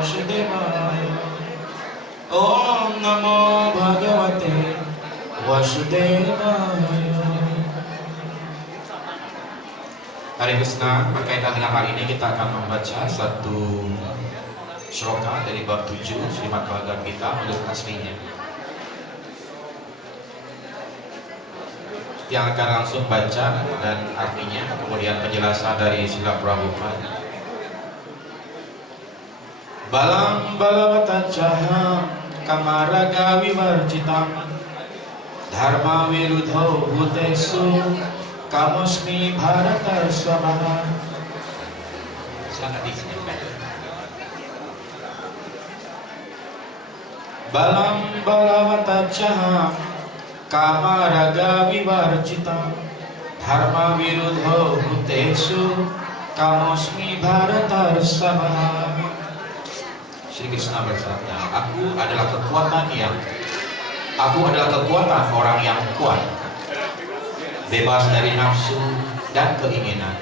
Vasudevaya. Om Namo Bhagavate Vasudevaya. Hare Krishna, berkaitan dengan hal ini kita akan membaca satu sloka dari bab 7 Srimad Bhagavad Gita menurut aslinya, yang akan langsung baca dan artinya, kemudian penjelasan dari Srila Prabhupada. Balam balavatacaha kamaraga vivarjitam dharma virudho bhutesu kamosmi bharata samaha. Sangat disingkat. Balam balavatacaha kamaraga vivarjitam dharma virudho bhutesu kamosmi bharata samaha. Sri Krishna bersabda, aku adalah kekuatan orang yang kuat, bebas dari nafsu dan keinginan.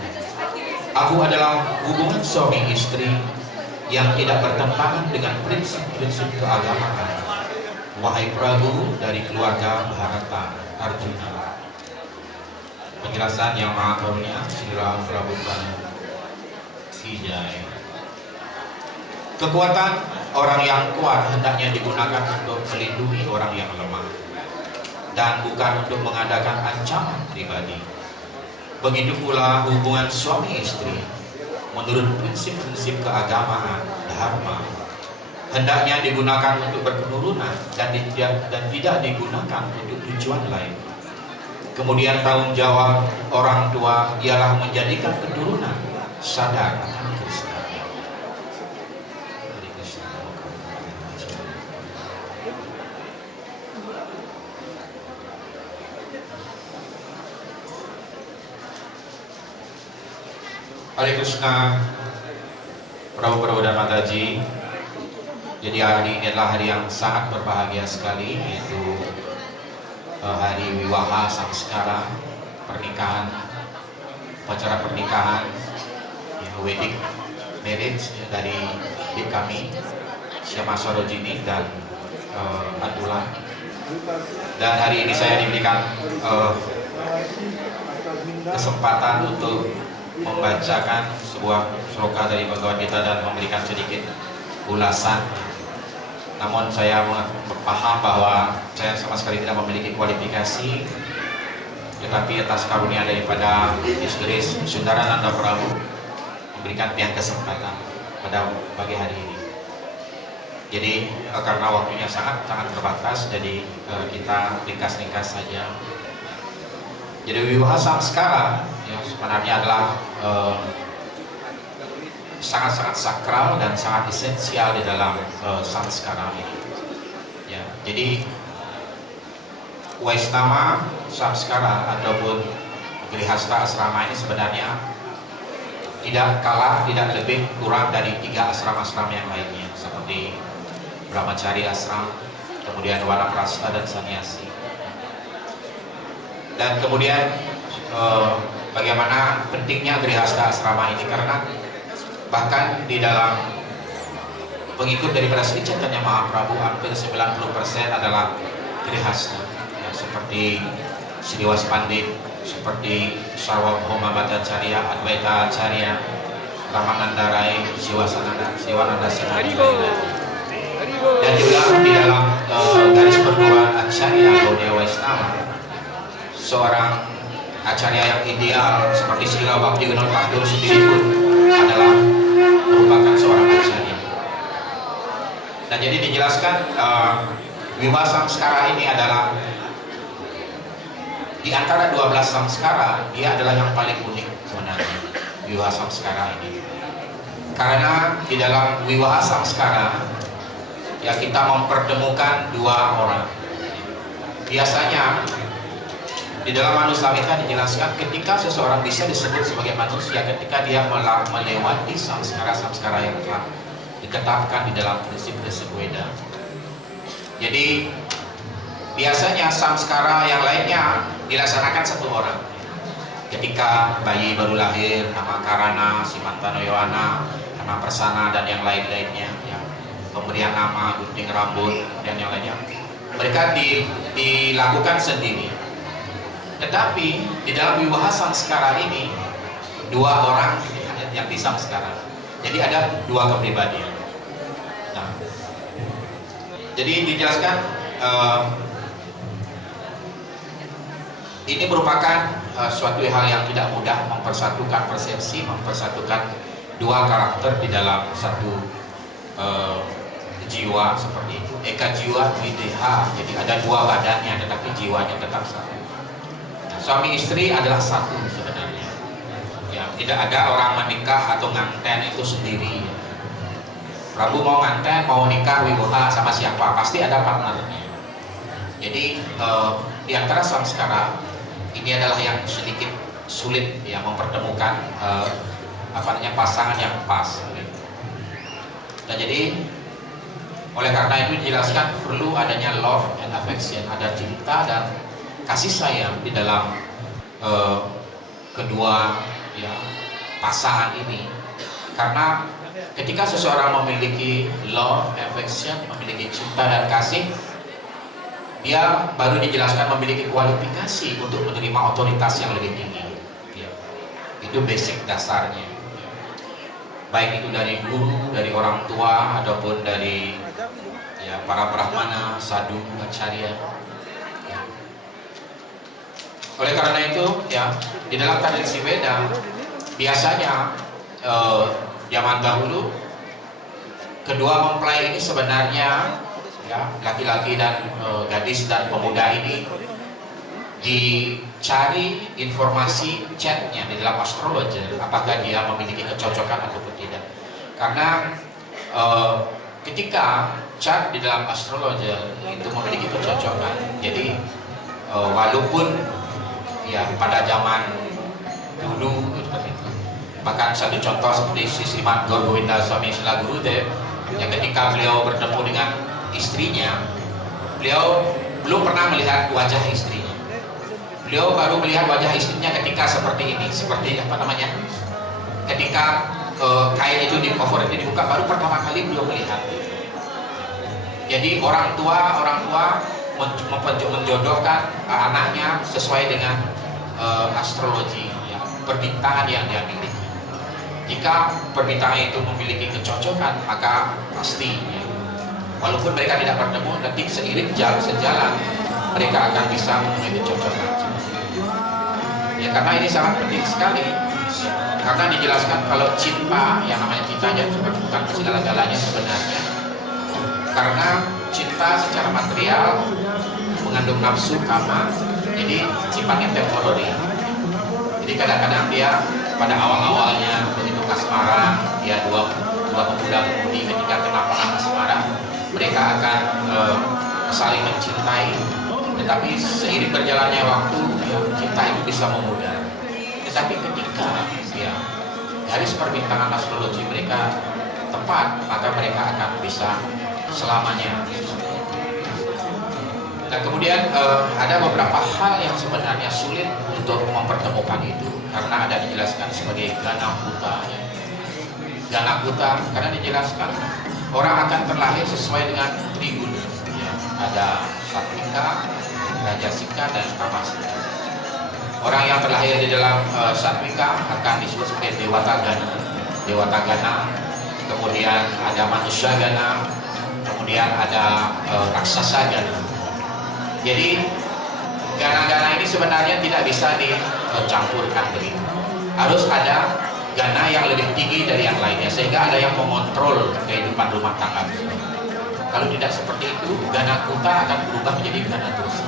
Aku adalah hubungan suami istri yang tidak bertentangan dengan prinsip-prinsip keagamaan. Wahai Prabu dari keluarga Bharata Arjuna. Penjelasan yang maha karunia Srila Prabhupada. Sijaya. Kekuatan orang yang kuat hendaknya digunakan untuk melindungi orang yang lemah dan bukan untuk mengadakan ancaman pribadi. Begitu pula hubungan suami istri menurut prinsip-prinsip keagamaan dharma hendaknya digunakan untuk berketurunan dan tidak digunakan untuk tujuan lain. Kemudian tanggung jawab orang tua ialah menjadikan keturunan sadar akan Krishna. Hare Krishna, Prabu dan Mataji. Jadi hari ini adalah hari yang sangat berbahagia sekali, yaitu hari Wiwaha Samskara, pernikahan, upacara pernikahan, ya, wedding marriage ya, dari adik kami Syama Sarojini dan Abdullah. Dan hari ini saya diberikan kesempatan untuk membacakan sebuah sloka dari Bhagavad Gita dan memberikan sedikit ulasan. Namun saya paham bahwa saya sama sekali tidak memiliki kualifikasi, tetapi atas karunia daripada His Grace Sundarananda Prabhu memberikan pihak kesempatan pada pagi hari ini. Jadi karena waktunya sangat terbatas, jadi kita ringkas saja. Jadi Wiwaha Samskara ya, sebenarnya adalah sangat sakral dan sangat esensial di dalam samskara ini. Ya, jadi Waisnava samskara ataupun Grihasta asrama ini sebenarnya tidak kalah, tidak lebih kurang dari 3 asrama-asrama yang lainnya, seperti Brahmacari asram, kemudian Vanaprastha dan Sannyasi. Dan kemudian bagaimana pentingnya Grihasta asrama ini, karena bahkan di dalam pengikut daripada Sri Chaitanya Mahaprabhu hampir 90% adalah Grihasta ya, seperti Sriwas Pandit, seperti Sarvabhauma Bhattacharya, Advaita Acharya, Ramananda Rai, Siwananda Singha, dan juga di dalam garis perguruan Acharya Gaudiya Vaishnava, seorang acarya yang ideal seperti Srila Bhaktivinoda Thakur sendiri pun adalah merupakan seorang acarya. Nah, jadi dijelaskan Wiwaha Samskara ini adalah di antara 12 samskara, dia adalah yang paling unik sebenarnya, Wiwaha Samskara ini. Karena di dalam Wiwaha Samskara ya kita mempertemukan 2 orang. Biasanya di dalam Manusamhita dijelaskan ketika seseorang bisa disebut sebagai manusia ketika dia melewati samskara-samskara yang telah ditetapkan di dalam prinsip-prinsip Weda. Jadi biasanya samskara yang lainnya dilaksanakan 1 orang. Ketika bayi baru lahir, nama Karana, Simantano Yohana, warna persana dan yang lain-lainnya, ya. Pemberian nama, gunting rambut dan yang lainnya, mereka dilakukan sendiri. Tetapi di dalam Wiwaha Samskara ini dua orang yang disamskara. Jadi ada dua kepribadian. Nah, jadi dijelaskan ini merupakan suatu hal yang tidak mudah, mempersatukan persepsi, mempersatukan dua karakter di dalam satu jiwa seperti itu. Eka jiwa wideha, jadi ada dua badannya tetapi jiwanya tetap satu. Suami istri adalah satu sebenarnya. Ya, tidak ada orang menikah atau nganten itu sendiri. Prabu mau nganten, mau nikah wiwaha sama siapa, pasti ada partnernya. Jadi di antara samskara ini adalah yang sedikit sulit ya mempertemukan pasangan yang pas. Nah, jadi oleh karena itu dijelaskan perlu adanya love and affection, ada cinta dan kasih sayang di dalam kedua ya pasangan ini. Karena ketika seseorang memiliki love, affection, memiliki cinta dan kasih, dia baru dijelaskan memiliki kualifikasi untuk menerima otoritas yang lebih tinggi. Ya. Itu basic dasarnya. Baik itu dari guru, dari orang tua, ataupun dari ya para brahmana, sadhu, acharya. Ya. Oleh karena itu, ya di dalam tradisi Weda biasanya zaman dahulu kedua mempelai ini sebenarnya ya laki-laki dan gadis dan pemuda ini dicari informasi chatnya di dalam astrologer, apakah dia memiliki kecocokan ataupun tidak. Karena ketika chat di dalam astrologer itu memiliki kecocokan, jadi walaupun ya pada zaman dulu seperti itu, bahkan satu contoh seperti Srimad Gaur Govinda Swami Srila Gurudev, ya ketika beliau bertemu dengan istrinya, beliau belum pernah melihat wajah istrinya. Beliau baru melihat wajah istrinya ketika seperti ini, seperti ketika kain itu di cover itu dibuka, baru pertama kali beliau melihat. Jadi orang tua menjodohkan anaknya sesuai dengan astrologi, ya, perbintangan yang dia miliki. Jika perbintangan itu memiliki kecocokan, maka pasti ya, walaupun mereka tidak bertemu, nanti seiring sejalan mereka akan bisa memenuhi kecocokan. Ya, karena ini sangat penting sekali. Karena dijelaskan kalau cinta, yang namanya cinta aja bukan segala-galanya sebenarnya. Karena cinta secara material mengandung nafsu, kama, jadi sifatnya temporary. Jadi kadang-kadang dia pada awal-awalnya begitu kasmaran, dia dua pemuda-pemudi ketika kena panah asmara, mereka akan saling mencintai. Tetapi seiring berjalannya waktu, ya, cinta itu bisa memudar. Tetapi ketika ya garis perbintangan astrologi mereka tepat, maka mereka akan bisa selamanya. Dan kemudian ada beberapa hal yang sebenarnya sulit untuk mempertemukan itu, karena ada dijelaskan sebagai gana buta. Ya. Gana buta karena dijelaskan orang akan terlahir sesuai dengan triguna. Ya. Ada satvika, rajasika, dan tamasika. Orang yang terlahir di dalam satvika akan disebut sebagai dewata gana, kemudian ada manusia gana, kemudian ada raksasa gana. Jadi gana-gana ini sebenarnya tidak bisa dicampurkan begitu. Harus ada gana yang lebih tinggi dari yang lainnya, sehingga ada yang mengontrol kehidupan rumah tangga. Kalau tidak seperti itu, gana kuta akan berubah menjadi gana dosa.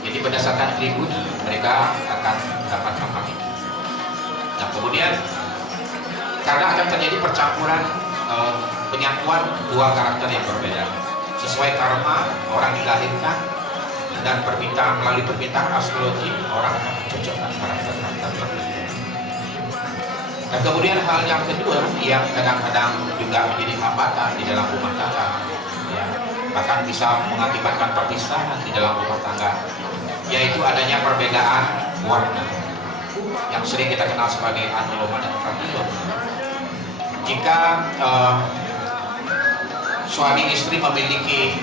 Jadi berdasarkan triguna mereka akan dapat paham ini. Nah kemudian karena akan terjadi percampuran penyatuan dua karakter yang berbeda sesuai karma orang dilahirkan, dan melalui perbintangan astrologi orang akan mencocokkan karakter-karakter berbeda. Dan kemudian hal yang kedua yang kadang-kadang juga menjadi hambatan di dalam rumah tangga, ya, bahkan bisa mengakibatkan perpisahan di dalam rumah tangga, yaitu adanya perbedaan warna yang sering kita kenal sebagai anuloma dan pramiloma. jika suami istri memiliki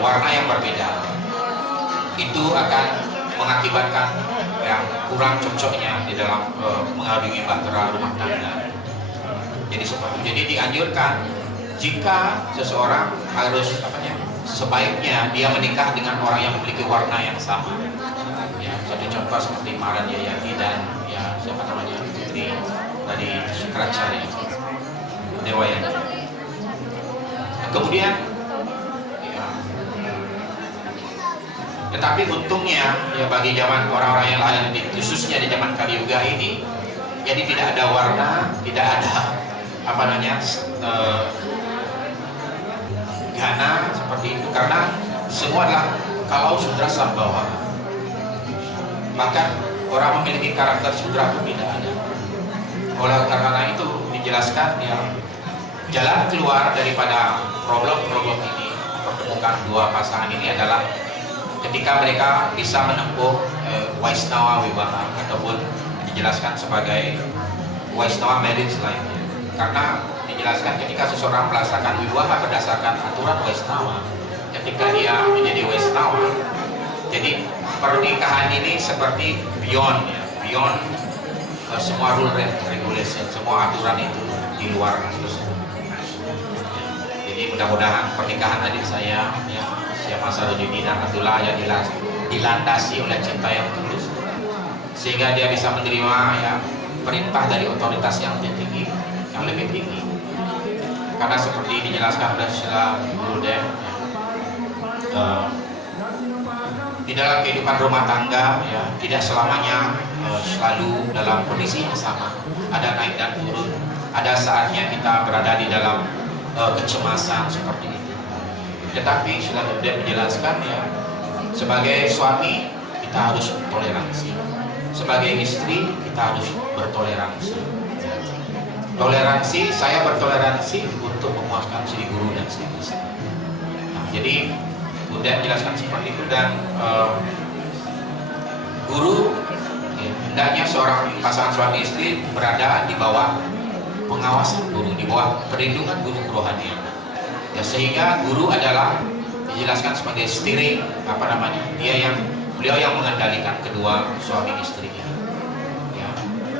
warna yang berbeda, itu akan mengakibatkan yang kurang cocoknya di dalam mengarungi bahtera rumah tangga. Jadi dianjurkan jika seseorang harus sebaiknya dia menikah dengan orang yang memiliki warna yang sama. Ya, satu contoh seperti Maran Yayati dan Putri dari Sukracari Dewayani. Kemudian tetapi untungnya bagi zaman orang-orang yang lain, khususnya di zaman Kaliuga ini, jadi tidak ada warna, tidak ada gana seperti itu, karena semua adalah kalau sudra sambawa, maka orang memiliki karakter sudra itu tidak ada. Oleh karena itu dijelaskan jalan keluar daripada problem-problem ini, pertemukan dua pasangan ini adalah ketika mereka bisa menempuh Vaishnava Wiwaha, ataupun dijelaskan sebagai Vaishnava marriage life. Karena dijelaskan ketika seseorang melaksanakan wiwaha berdasarkan aturan Vaishnava, ketika dia menjadi Vaishnava, jadi pernikahan ini seperti beyond semua rule and regulation, semua aturan itu di luar tersebut. Jadi mudah-mudahan pernikahan adik saya Syekh Masarudin dan Abdullah yang dilandasi oleh cinta yang tulus, sehingga dia bisa menerima perintah dari otoritas yang tinggi, yang lebih tinggi. Karena seperti dijelaskan oleh Syekh Gurudev, di dalam kehidupan rumah tangga tidak selamanya selalu dalam kondisi yang sama, ada naik dan turun, ada saatnya kita berada di dalam kecemasan seperti itu. Tetapi sudah menjelaskan sebagai suami kita harus toleransi, sebagai istri kita harus bertoleransi. Toleransi, saya bertoleransi untuk memuaskan si guru dan si istri. Nah, jadi udah jelaskan seperti itu, dan guru hendaknya seorang pasangan suami istri berada di bawah pengawasan guru, di bawah perlindungan guru kerohanian. Sehingga guru adalah dijelaskan sebagai steering, beliau yang mengendalikan kedua suami istri ini.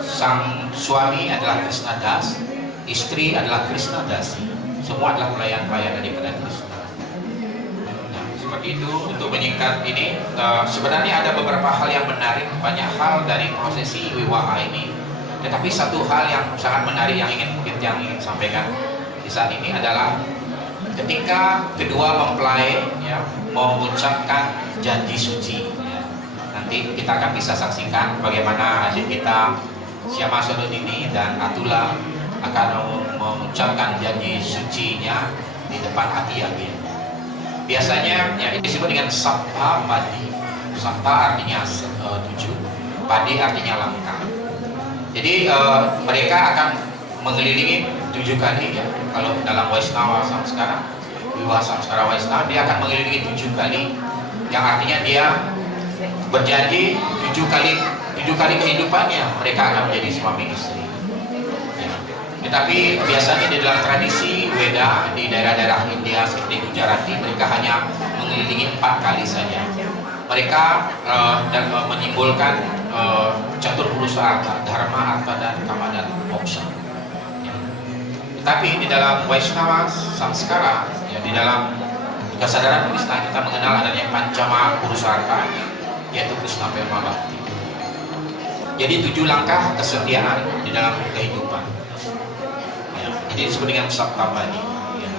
Sang suami adalah Krishna Das, istri adalah Krishna Dasi. Semua adalah pelayan-pelayan daripada Krishna. Nah, seperti itu. Untuk menyingkat ini, sebenarnya ada beberapa hal yang menarik, banyak hal dari prosesi wiwaha ini. Tetapi satu hal yang sangat menarik yang ingin sampaikan di saat ini adalah ketika kedua mempelai mengucapkan janji suci. Nanti kita akan bisa saksikan bagaimana adik kita Syekh Masarudin dan Atullah akan mengucapkan janji sucinya di depan hati-hati. Biasanya ini disebut dengan Sapta Padi. Sapta artinya 7, Padi artinya langkah. Jadi mereka akan mengelilingi 7 kali Kalau dalam Vaishnava Samskara, Wiwaha Samskara Vaishnava, dia akan mengelilingi 7 kali, yang artinya dia berjanji 7 kali kehidupannya mereka akan menjadi suami istri. Tetapi biasanya di dalam tradisi Weda di daerah-daerah India seperti Gujarati, mereka hanya mengelilingi 4 kali saja. Mereka dan menyimpulkan catur purusa arta, dharma, arta, dan kama, dan moksha. Tetapi di dalam Vaishnava Samskara, di dalam kesadaran Krishna, kita mengenal adanya pancama purusarta, yaitu Krishna Prema Bhakti. Jadi 7 langkah kesetiaan di dalam kehidupan. Jadi disebut dengan Saptapadi.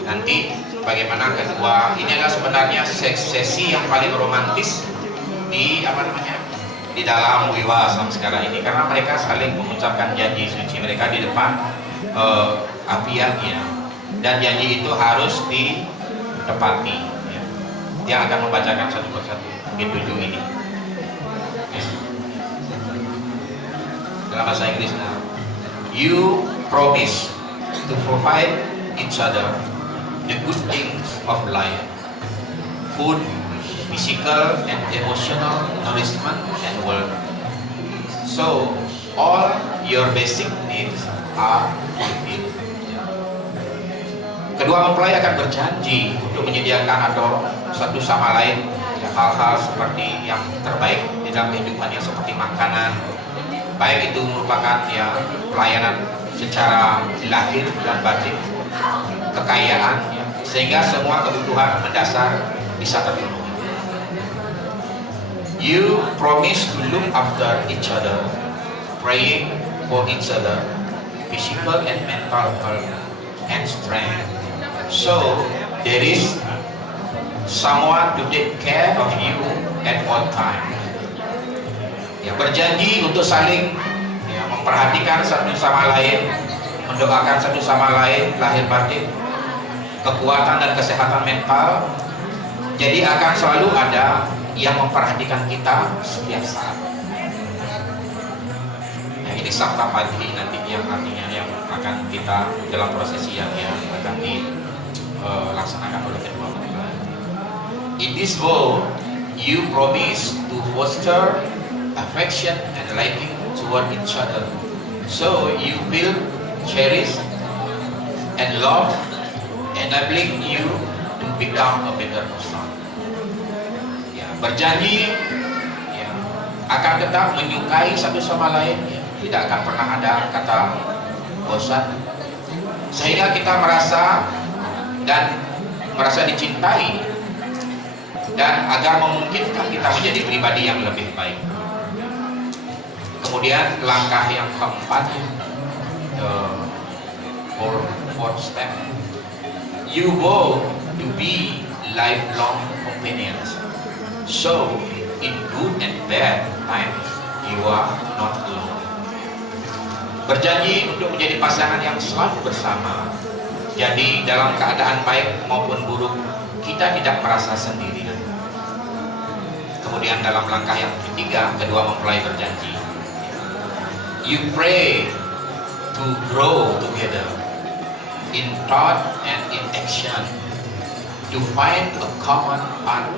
Nanti bagaimana kedua, ini adalah sebenarnya sesi yang paling romantis di di dalam Wiwaha Samskara ini, karena mereka saling mengucapkan janji suci mereka di depan apiannya, dan janji itu harus ditepati. Dia akan membacakan satu persatu mungkin 7 ini dalam bahasa Inggris. You promise to provide each other the good things of life, food, physical and emotional nourishment, and wealth. So all your basic needs are fulfilled. Kedua mempelai akan berjanji untuk menyediakan atau satu sama lain hal-hal seperti yang terbaik di dalam kehidupannya, seperti makanan, baik itu merupakan ya pelayanan secara lahir dan batin, kekayaan, ya, sehingga semua kebutuhan mendasar bisa terpenuhi. You promise to look after each other, praying for each other, physical and mental health and strength. So there is someone to take care of you at all times. Ya, berjanji untuk saling ya, memperhatikan satu sama lain, mendoakan satu sama lain lahir batin, kekuatan dan kesehatan mental. Jadi akan selalu ada yang memperhatikan kita setiap saat. Ya, ini sabta pagi nanti yang artinya yang akan kita dalam prosesi yang akan dilaksanakan oleh kedua mempelai. In this world, you promise to foster affection and liking toward each other, so you will cherish and love, enabling you to become a better person. Ya, berjanji ya, akan tetap menyukai satu sama lain, ya, tidak akan pernah ada kata bosan, sehingga kita merasa dicintai, dan agar memungkinkan kita menjadi pribadi yang lebih baik. Kemudian langkah yang keempat, fourth step, you vow to be lifelong companions, so in good and bad times you are not alone. Berjanji untuk menjadi pasangan yang selalu bersama, jadi dalam keadaan baik maupun buruk kita tidak merasa sendirian. Kemudian dalam langkah yang ketiga, kedua mempelai berjanji, you pray to grow together in thought and in action, to find a common path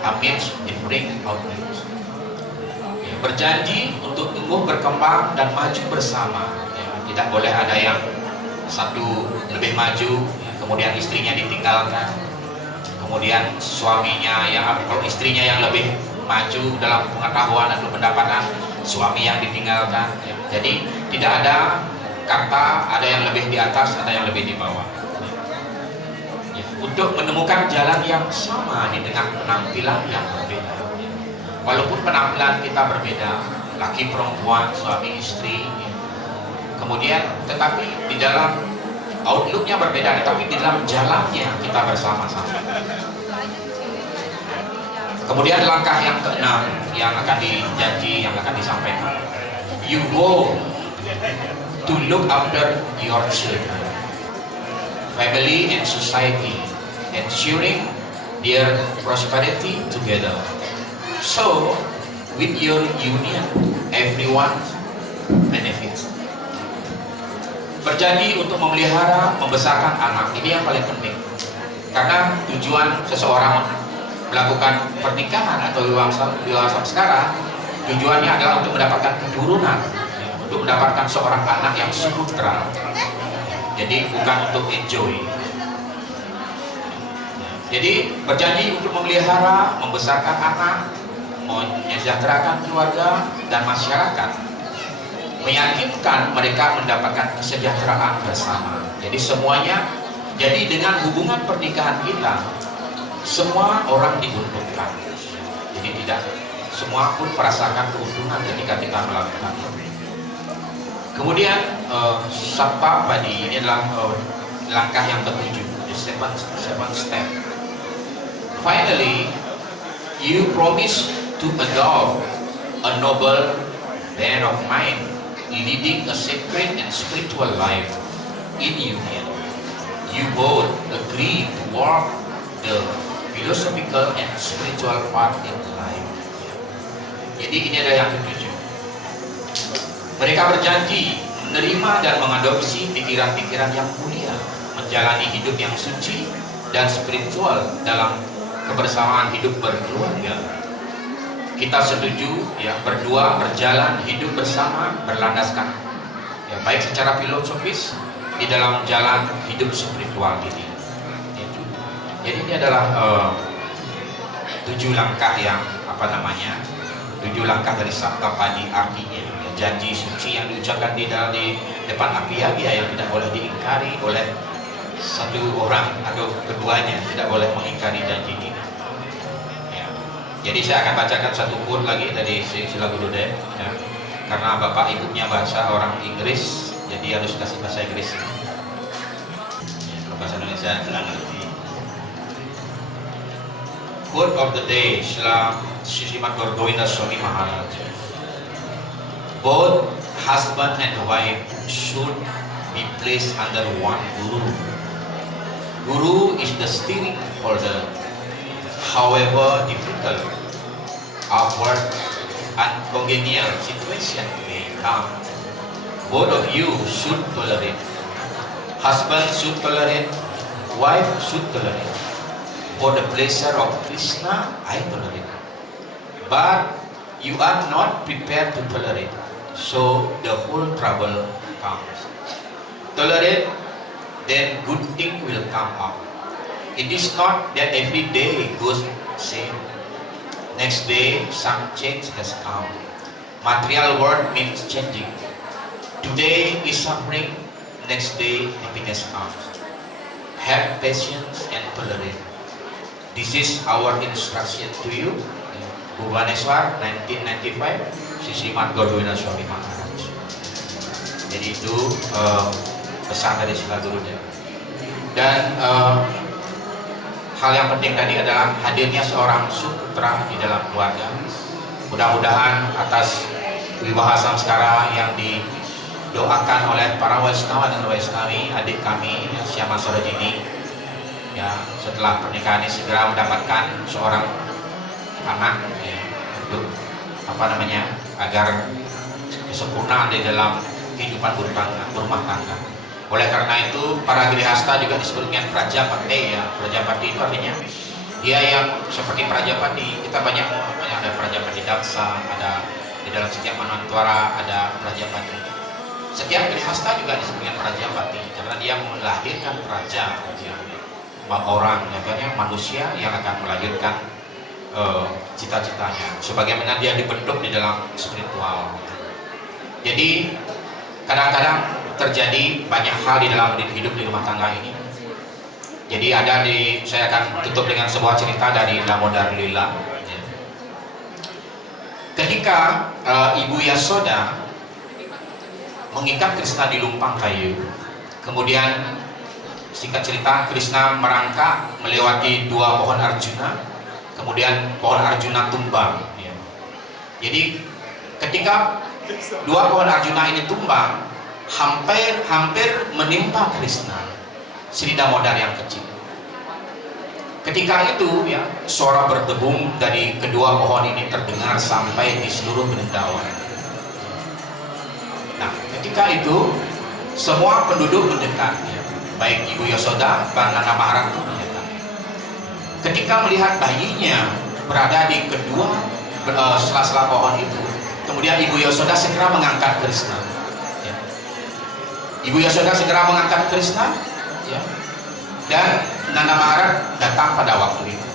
amidst differing outcomes. Ya, berjanji untuk tumbuh berkembang dan maju bersama. Ya, tidak boleh ada yang satu lebih maju, ya, kemudian istrinya ditinggalkan. Kemudian suaminya kalau istrinya yang lebih maju dalam pengetahuan atau pendapatan, suami yang ditinggalkan. Ya. Jadi tidak ada kata ada yang lebih di atas, ada yang lebih di bawah. Ya. Untuk menemukan jalan yang sama di tengah penampilan yang berbeda. Ya. Walaupun penampilan kita berbeda, laki perempuan, suami istri, ya. Kemudian tetapi di dalam outlooknya berbeda, tapi di dalam jalannya kita bersama-sama. Kemudian langkah yang keenam yang akan dijanji, yang akan disampaikan, you go to look after your children, family and society, ensuring their prosperity together. So with your union, everyone benefits. Berjanji untuk memelihara, membesarkan anak, ini yang paling penting. Karena tujuan seseorang melakukan pernikahan atau dewasa sekarang, tujuannya adalah untuk mendapatkan keturunan, untuk mendapatkan seorang anak yang sejahtera. Jadi bukan untuk enjoy. Jadi berjanji untuk memelihara, membesarkan anak, menyejahterakan keluarga dan masyarakat, meyakinkan mereka mendapatkan kesejahteraan bersama. Jadi semuanya, jadi dengan hubungan pernikahan kita, semua orang diuntungkan. Jadi tidak semua pun merasakan keuntungan ketika kita melakukan itu. Kemudian sabta padi ini adalah langkah yang ketujuh, the seventh step. Finally, you promise to adopt a noble band of mind, leading a sacred and spiritual life in union. You both agree to walk the philosophical and spiritual path in life. Jadi ini adalah yang ketujuh. Mereka berjanji menerima dan mengadopsi pikiran-pikiran yang mulia, menjalani hidup yang suci dan spiritual dalam kebersamaan hidup berkeluarga. Kita setuju ya berdua berjalan hidup bersama berlandaskan ya, baik secara filosofis di dalam jalan hidup spiritual ini. Jadi ini adalah 7 langkah yang apa namanya, 7 langkah dari Sabta Padi, artinya ya, janji suci yang diucapkan di depan api yang tidak boleh diingkari oleh satu orang atau keduanya, tidak boleh mengingkari janji ini. Ya. Jadi saya akan bacakan satu quote lagi dari Sila Gurudev, ya. Karena bapak ibunya bahasa orang Inggris, jadi harus kasih bahasa Inggris. Ya, kalau bahasa Indonesia tidak ngerti. Quote of the day, Srimad Gaura Swami Maharaj. Both husband and wife should be placed under one guru. Guru is the steering holder. However difficult, awkward, uncongenial situation may come, both of you should tolerate. Husband should tolerate, wife should tolerate. For the pleasure of Krishna, I tolerate. But you are not prepared to tolerate, so the whole trouble comes. Tolerate, then good thing will come up. It is not that every day goes same. Next day, some change has come. Material world means changing. Today is suffering, next day happiness comes. Have patience and tolerate. This is our instruction to you. Bhubaneswar 1995, Srimad Gaura Swami Maharaj. Jadi itu pesan dari Sila Gurudev. Dan hal yang penting tadi adalah hadirnya seorang suputra di dalam keluarga. Mudah-mudahan atas wibaha samskara yang didoakan oleh para Waisnawa dan Waisnawi, adik kami Syama Sarojini, ya, setelah pernikahan ini segera mendapatkan seorang anak, ya, untuk apa namanya, agar kesempurnaan di dalam kehidupan berumah tangga. Oleh karena itu para grihasta juga disebut dengan Prajapati, ya. Prajapati itu artinya dia yang seperti Prajapati. Kita banyak ada Prajapati Daksa, ada di dalam setiap manwantara ada Prajapati. Setiap grihasta juga disebut dengan Prajapati karena dia melahirkan praja, ya, orang, ya, manusia yang akan melahirkan cita-citanya sebagaimana dia dibentuk di dalam spiritual. Jadi kadang-kadang terjadi banyak hal di dalam hidup di rumah tangga ini. Jadi saya akan tutup dengan sebuah cerita dari Damodar Lila. Ketika Ibu Yasoda mengikat Krishna di lumpang kayu, kemudian singkat cerita Krishna merangkak melewati 2 pohon Arjuna, kemudian pohon Arjuna tumbang. Jadi ketika 2 pohon Arjuna ini tumbang, hampir menimpa Krishna, Sri Damodar yang kecil. Ketika itu, ya, suara berdebum dari kedua pohon ini terdengar sampai di seluruh Vrindavan. Nah, ketika itu semua penduduk mendekat, ya, baik Ibu Yasoda dan Nanda Maharaj pun mendekat. Ketika melihat bayinya berada di kedua sela-sela pohon itu, kemudian Ibu Yasoda segera mengangkat Krishna. Ibu Yasoda segera mengangkat Krishna, ya, dan Nanda Maharaj datang pada waktu itu.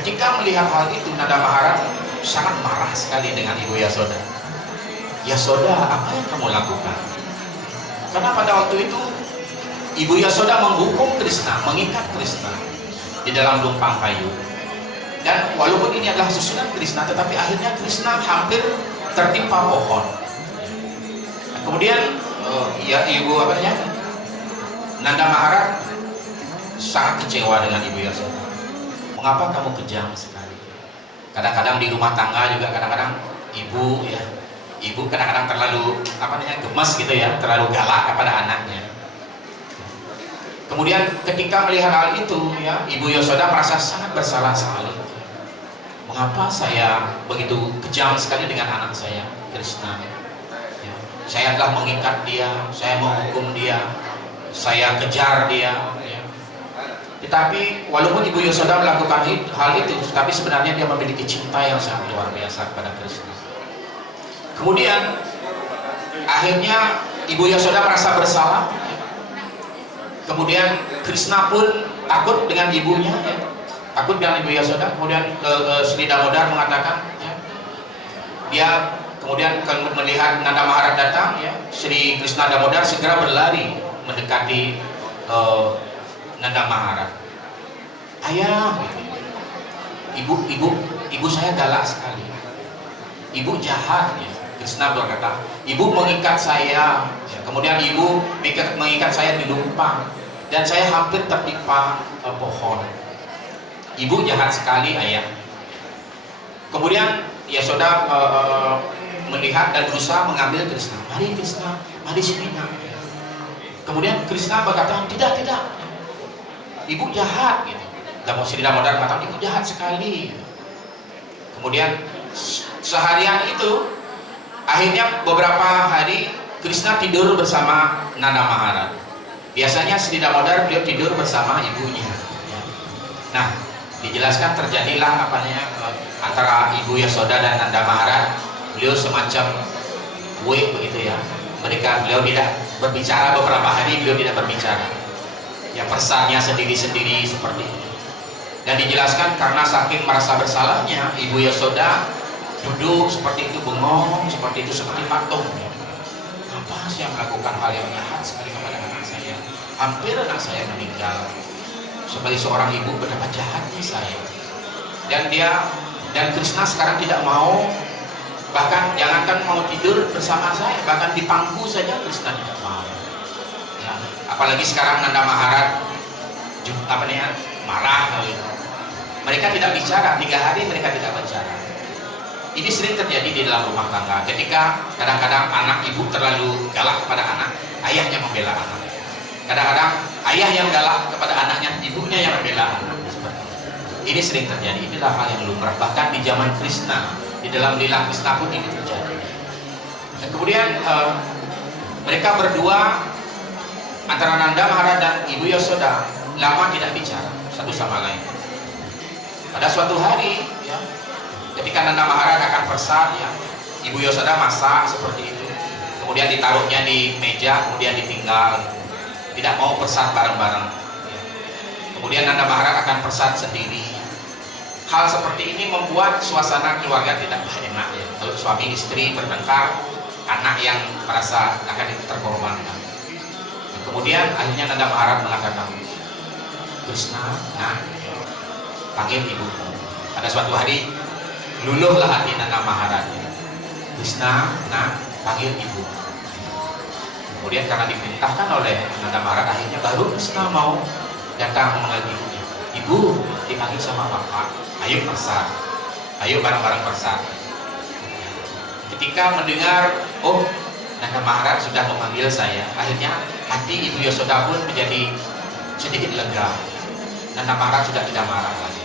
Ketika melihat hal itu, Nanda Maharaj sangat marah sekali dengan Ibu Yasoda. Yasoda, apa yang kamu lakukan? Karena pada waktu itu Ibu Yasoda menghukum Krishna, mengikat Krishna di dalam lumpang kayu. Dan walaupun ini adalah susunan Krishna, tetapi akhirnya Krishna hampir tertimpa pohon. Kemudian ya Ibu Nanda Maharaj sangat kecewa dengan Ibu Yasoda. Mengapa kamu kejam sekali? Kadang-kadang di rumah tangga juga kadang-kadang ibu kadang-kadang terlalu gemas gitu, ya, terlalu galak kepada anaknya. Kemudian ketika melihat hal itu, ya, Ibu Yasoda merasa sangat bersalah sekali. Mengapa saya begitu kejam sekali dengan anak saya Krishna? Saya telah mengikat dia, saya menghukum dia, saya kejar dia, ya. Tetapi walaupun Ibu Yasoda melakukan hal itu, tapi sebenarnya dia memiliki cinta yang sangat luar biasa kepada Krishna. Kemudian akhirnya Ibu Yasoda merasa bersalah. Kemudian Krishna pun takut dengan ibunya, ya. Takut dengan Ibu Yasoda. Kemudian Sri Damodar mengatakan, ya, dia kemudian melihat Nanda Maharaj datang, ya. Sri Krishna Damodar segera berlari mendekati Nanda Maharaj. Ayah, ibu saya galak sekali. Ibu jahat, ya. Krishna berkata, ibu mengikat saya, ya. Kemudian ibu mengikat saya di lumpang, dan saya hampir tertimpa pohon. Ibu jahat sekali, ayah. Kemudian Yasoda melihat dan berusaha mengambil Krishna. Mari Krishna, mari sini nak. Kemudian Krishna berkata, tidak. Ibu jahat, gitu. Dan Sri Damodar mengatakan, ibu jahat sekali. Kemudian seharian itu, akhirnya beberapa hari Krishna tidur bersama Nanda Maharaj. Biasanya Sri Damodar beliau tidur bersama ibunya. Nah, dijelaskan terjadilah antara Ibu Yasoda dan Nanda Maharaj. Beliau semacam wake begitu, ya. Beliau tidak berbicara beberapa hari, beliau tidak berbicara. Ya, pesannya sendiri-sendiri seperti itu. Dan dijelaskan karena saking merasa bersalahnya, Ibu Yasoda duduk seperti itu, bengong seperti itu, seperti patung. Apa sih yang melakukan hal yang jahat sekali kepada anak saya? Hampir anak saya meninggal. Sebagai seorang ibu, betapa jahatnya saya. Dan Krishna sekarang tidak mau, bahkan jangankan mau tidur bersama saya, bahkan di pangku saja Krishna tidak mau. Ya, apalagi sekarang Nanda Maharaj marah. Mereka tidak bicara, 3 hari mereka tidak bicara. Ini sering terjadi di dalam rumah tangga. Ketika kadang-kadang anak ibu terlalu galak kepada anak, ayahnya membela anak. Kadang-kadang ayah yang galak kepada anaknya, ibunya yang membela anak. Ini sering terjadi. Inilah hal yang lumrah. Bahkan di zaman Krishna, di dalam lila Krishna pun ini terjadi. Dan kemudian mereka berdua, antara Nanda Maharaj dan Ibu Yasoda, lama tidak bicara satu sama lain. Pada suatu hari, ya, ketika Nanda Maharaj akan persat, ya, Ibu Yasoda masak seperti itu, kemudian ditaruhnya di meja, kemudian ditinggal, tidak mau persat bareng-bareng. Kemudian Nanda Maharaj akan persat sendiri. Hal seperti ini membuat suasana keluarga tidak enak, ya. Kalau suami istri bertengkar, anak yang merasa akan terkorbankan. Kemudian akhirnya Nanda Maharaj mengatakan, Krishna, nah, panggil ibumu. Pada suatu hari luluhlah hati Nanda Maharaj. Krishna, nah, panggil ibu. Kemudian karena diperintahkan oleh Nanda Maharaj, akhirnya baru Krishna mau datang memanggil ibunya. Ibu, dipanggil sama bapak. Ayo persat. Ayo bareng-bareng persat. Ketika mendengar, oh, Nanda Maharaj sudah memanggil saya, akhirnya hati Ibu Yasoda pun menjadi sedikit lega. Nanda Maharaj sudah tidak marah lagi.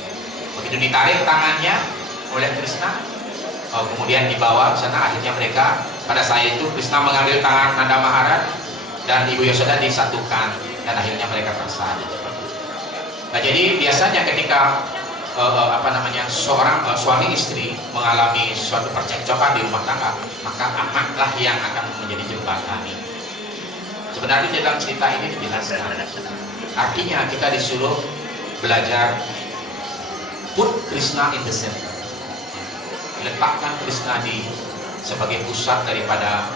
Begitu ditarik tangannya oleh Krishna, kemudian dibawa ke sana, akhirnya mereka, pada saat itu Krishna mengambil tangan Nanda Maharaj dan Ibu Yasoda disatukan, dan akhirnya mereka bersatu. Nah, jadi biasanya ketika seorang suami istri mengalami suatu percekcokan di rumah tangga, maka anaklah yang akan menjadi jembatan. Sebenarnya dalam cerita ini dijelaskan, artinya kita disuruh belajar put Krishna in the center, letakkan Krishna sebagai pusat daripada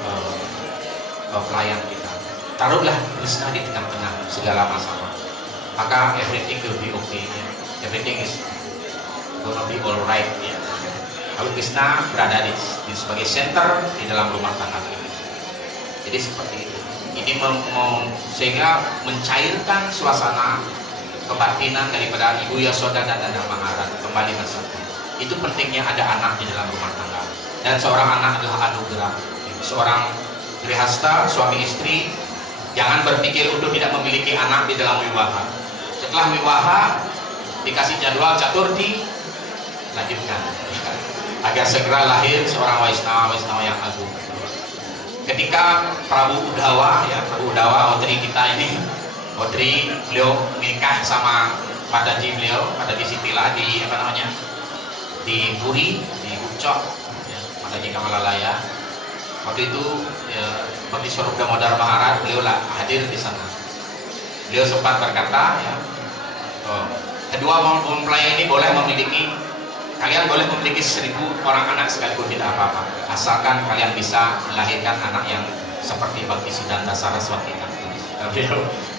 pelayan kita. Taruhlah Krishna di tengah-tengah segala masalah, maka everything will be okay, ya. Everything is gonna be alright, ya. Kalau Krishna berada sebagai center di dalam rumah tangga kita. Jadi seperti itu. Ini sehingga mencairkan suasana kebatinan daripada Ibu Yasoda dan Nanda Maharaj kembali bersatu. Itu pentingnya ada anak di dalam rumah tangga. Dan seorang anak adalah anugerah. Seorang grihasta, suami istri, jangan berpikir untuk tidak memiliki anak di dalam wiwaha. Setelah wiwaha, dikasih jadwal caturti, lanjutkan agar segera lahir seorang Waisnawa yang agung. Ketika Prabu Udawa, Otri kita ini, beliau menikah sama Mataji beliau, Mataji Sitila di Puri, di Ucok, ya, Mataji Kamalalaya. Waktu itu ya, Bhakti Swarup Damodar Maharaj beliau lah hadir di sana. Beliau sempat berkata, ya, kedua mempelai ini boleh memiliki, kalian boleh memiliki 1000 orang anak sekalipun tidak apa-apa, asalkan kalian bisa melahirkan anak yang seperti Bhaktisiddhanta Saraswati.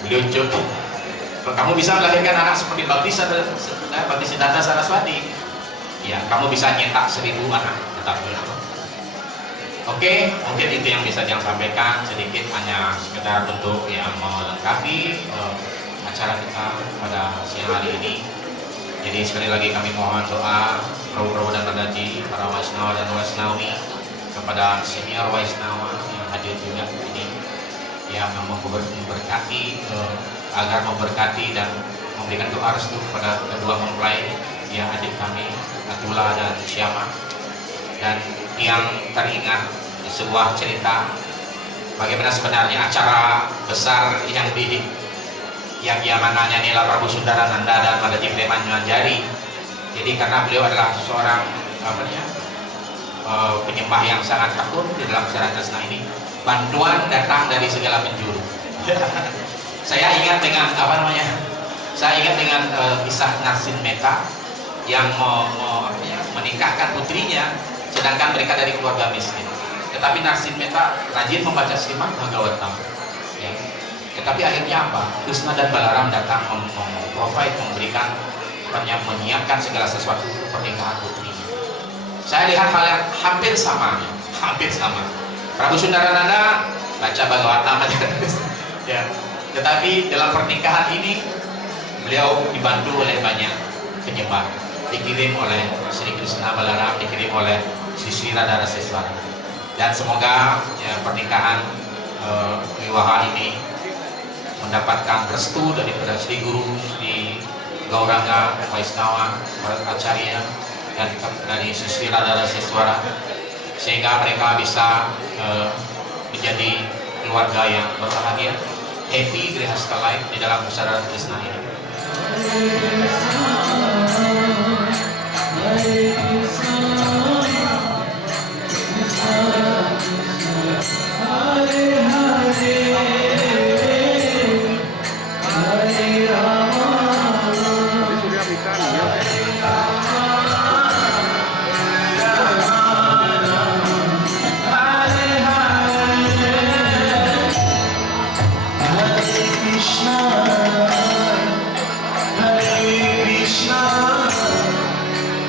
Beliau jawab, kamu bisa melahirkan anak seperti Bhaktisiddhanta Saraswati, ya kamu bisa nyetak 1000 anak. Oke, mungkin itu yang bisa saya sampaikan sedikit, hanya sekedar untuk yang melengkapi acara kita pada siang hari ini. Jadi sekali lagi kami mohon doa Prabu dan Nadaji, para Waisnawa dan Waisnawi, kepada senior Waisnawa yang hadir juga ini, yang memberkati, agar memberkati dan memberikan doa restu kepada kedua mempelai, yang adik kami Atula dan Syama. Dan yang teringat di sebuah cerita bagaimana sebenarnya acara besar yang zamannya Nila Prabu Sundarananda dan Madaji Premanjari. Jadi karena beliau adalah seorang penyembah yang sangat tekun di dalam sejarah Krishna ini, bantuan datang dari segala penjuru. Saya ingat dengan kisah Narsin Mehta yang menikahkan putrinya, sedangkan mereka dari keluarga miskin. Tetapi Narsin Mehta rajin membaca Srimad Bhagavatam. Ya. Tetapi akhirnya apa? Krishna dan Balaram datang memberikan, menyiapkan segala sesuatu untuk pernikahan putrinya. Saya lihat hal yang hampir sama. Prabu Sundarananda baca Bhagavatam, ya. Tetapi dalam pernikahan ini beliau dibantu oleh banyak penyembah, dikirim oleh Sri Krishna Balaram, dikirim oleh Sri Radharaseswara. Dan semoga ya, pernikahan wiwaha ini mendapatkan restu daripada Sri Guru, Sri Gauranga Vaisnawa Acharya, dan dari Sri Radharaseswara, sehingga mereka bisa menjadi keluarga yang berbahagia, happy grihastha life di dalam pusara Krishna ini.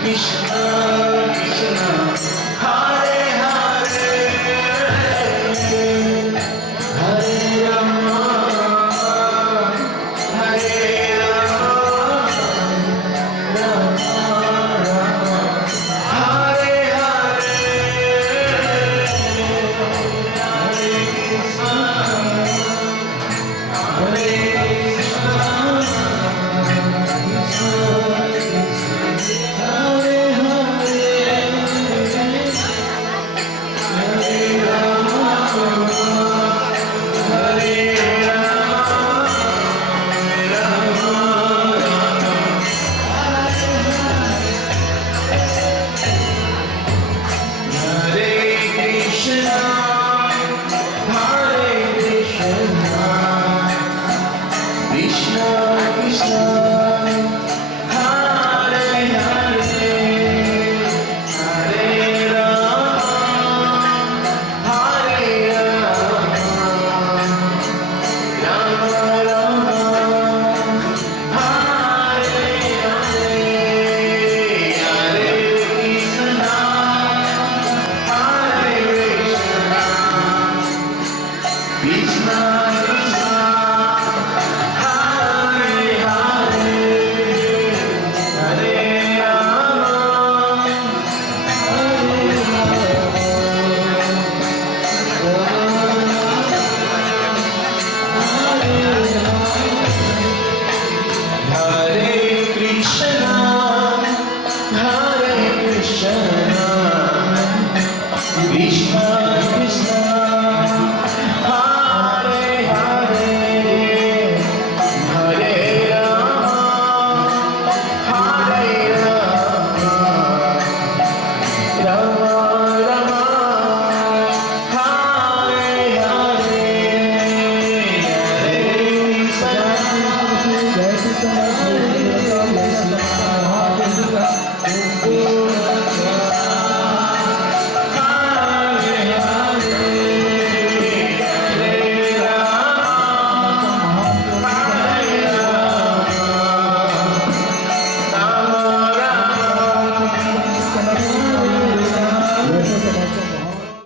Krishna Krishna Hare Hare Assalamualaikum warahmatullahi